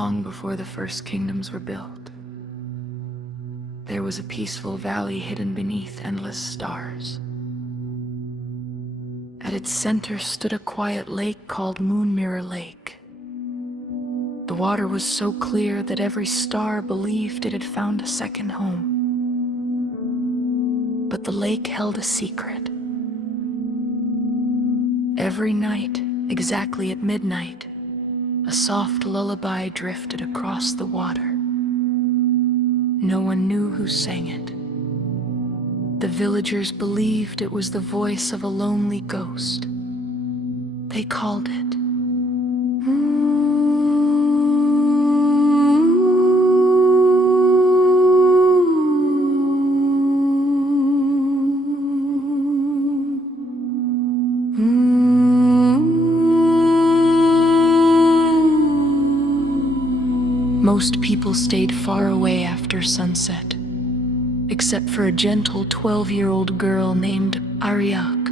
long before the first kingdoms were built. There was a peaceful valley hidden beneath endless stars. At its center stood a quiet lake called Moon Mirror Lake. The water was so clear that every star believed it had found a second home. But the lake held a secret. Every night, exactly at midnight, a soft lullaby drifted across the water. No one knew who sang it. The villagers believed it was the voice of a lonely ghost. They called it Most people stayed far away after sunset, except for a gentle 12-year-old girl named Ariak.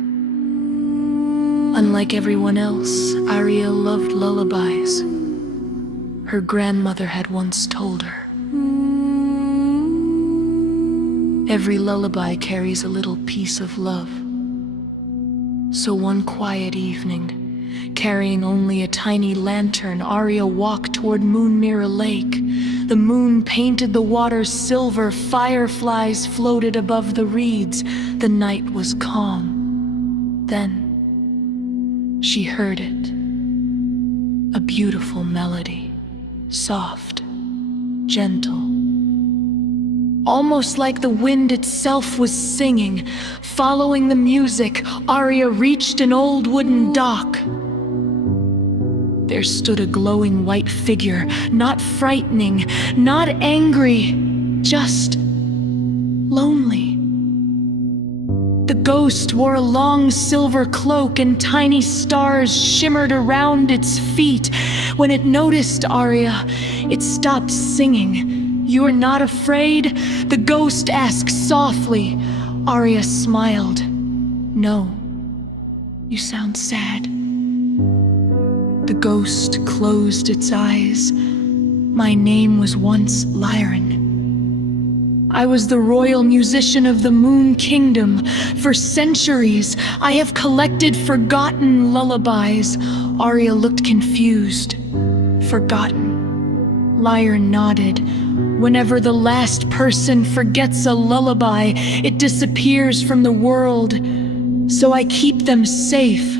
Unlike everyone else, Aria loved lullabies. Her grandmother had once told her. Every lullaby carries a little piece of love. So one quiet evening, carrying only a tiny lantern, Aria walked toward Moon Mirror Lake. The moon painted the water silver, fireflies floated above the reeds. The night was calm. Then she heard it. A beautiful melody, soft, gentle. Almost like the wind itself was singing. Following the music, Aria reached an old wooden dock. There stood a glowing white figure, not frightening, not angry, just lonely. The ghost wore a long silver cloak and tiny stars shimmered around its feet. When it noticed Aria, it stopped singing. "You're not afraid?" the ghost asked softly. Aria smiled. "No, you sound sad." The ghost closed its eyes. "My name was once Lyran. I was the royal musician of the Moon Kingdom. For centuries, I have collected forgotten lullabies." Aria looked confused. "Forgotten?" Lyran nodded. "Whenever the last person forgets a lullaby, it disappears from the world. So I keep them safe."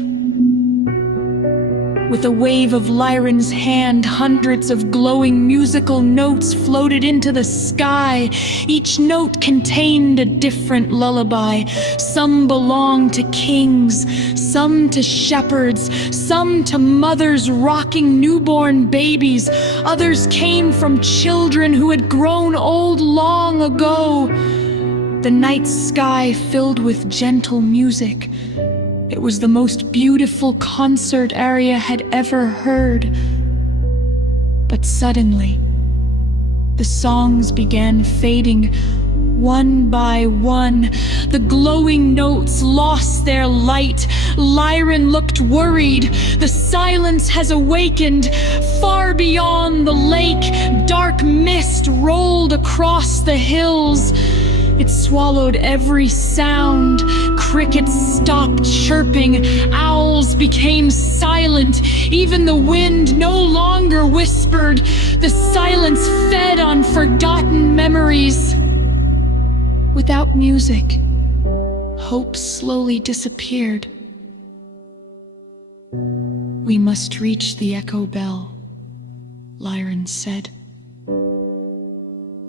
With a wave of Lyran's hand, hundreds of glowing musical notes floated into the sky. Each note contained a different lullaby. Some belonged to kings, some to shepherds, some to mothers rocking newborn babies. Others came from children who had grown old long ago. The night sky filled with gentle music. It was the most beautiful concert Aria had ever heard. But suddenly, the songs began fading. One by one, the glowing notes lost their light. Lyran looked worried. "The silence has awakened." Far beyond the lake, dark mist rolled across the hills. It swallowed every sound. Crickets stopped chirping. Owls became silent. Even the wind no longer whispered. The silence fed on forgotten memories. Without music, hope slowly disappeared. "We must reach the echo bell," Lyran said.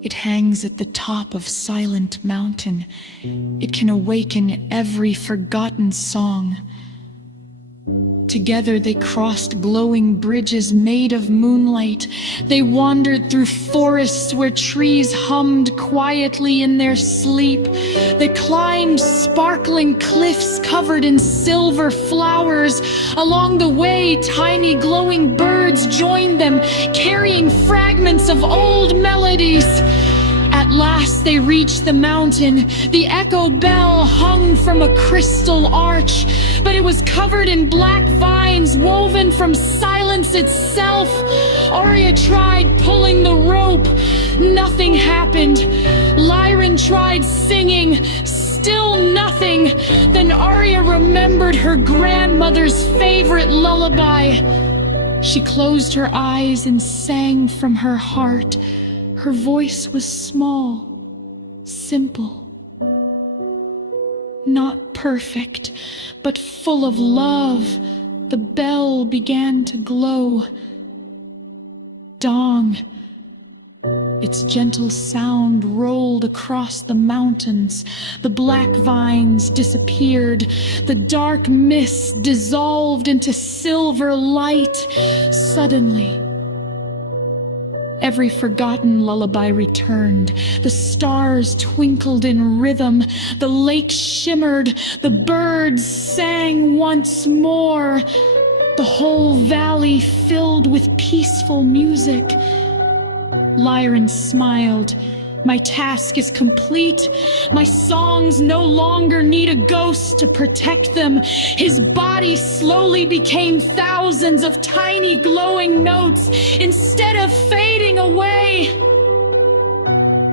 "It hangs at the top of Silent Mountain. It can awaken every forgotten song." Together they crossed glowing bridges made of moonlight. They wandered through forests where trees hummed quietly in their sleep. They climbed sparkling cliffs covered in silver flowers. Along the way, tiny glowing birds joined them, carrying fragments of old melodies. At last they reached the mountain. The echo bell hung from a crystal arch, but it was covered in black vines woven from silent silence itself. Arya tried pulling the rope. Nothing happened. Lyran tried singing. Still nothing. Then Arya remembered her grandmother's favorite lullaby. She closed her eyes and sang from her heart. Her voice was small, simple, not perfect, but full of love. The bell began to glow. Dong. Its gentle sound rolled across the mountains. The black vines disappeared. The dark mist dissolved into silver light. Suddenly, every forgotten lullaby returned. The stars twinkled in rhythm. The lake shimmered. The birds sang once more. The whole valley filled with peaceful music. Lyran smiled. My task is complete. My songs no longer need a ghost to protect them. His body slowly became thousands of tiny glowing notes. Instead of fading away,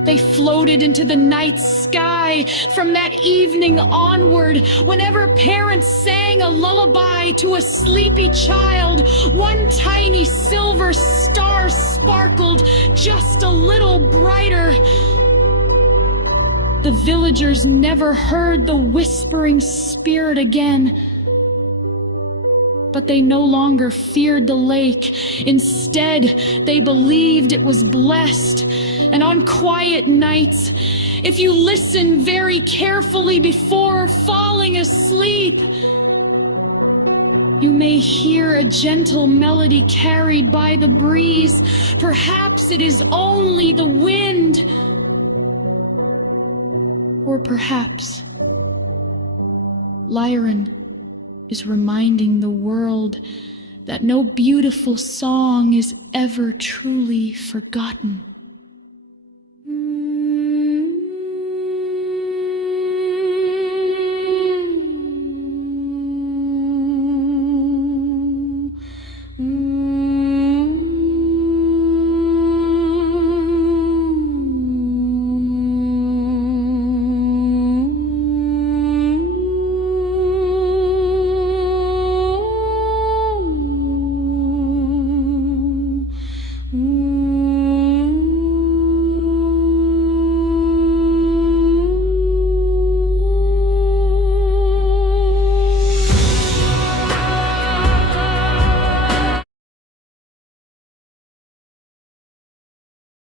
they floated into the night sky. From that evening onward, whenever parents sang a lullaby to a sleepy child, one tiny silver star sparkled just a little brighter. The villagers never heard the whispering spirit again. But they no longer feared the lake. Instead, they believed it was blessed. And on quiet nights, if you listen very carefully before falling asleep, you may hear a gentle melody carried by the breeze. Perhaps it is only the wind. Or perhaps Lyran is reminding the world that no beautiful song is ever truly forgotten.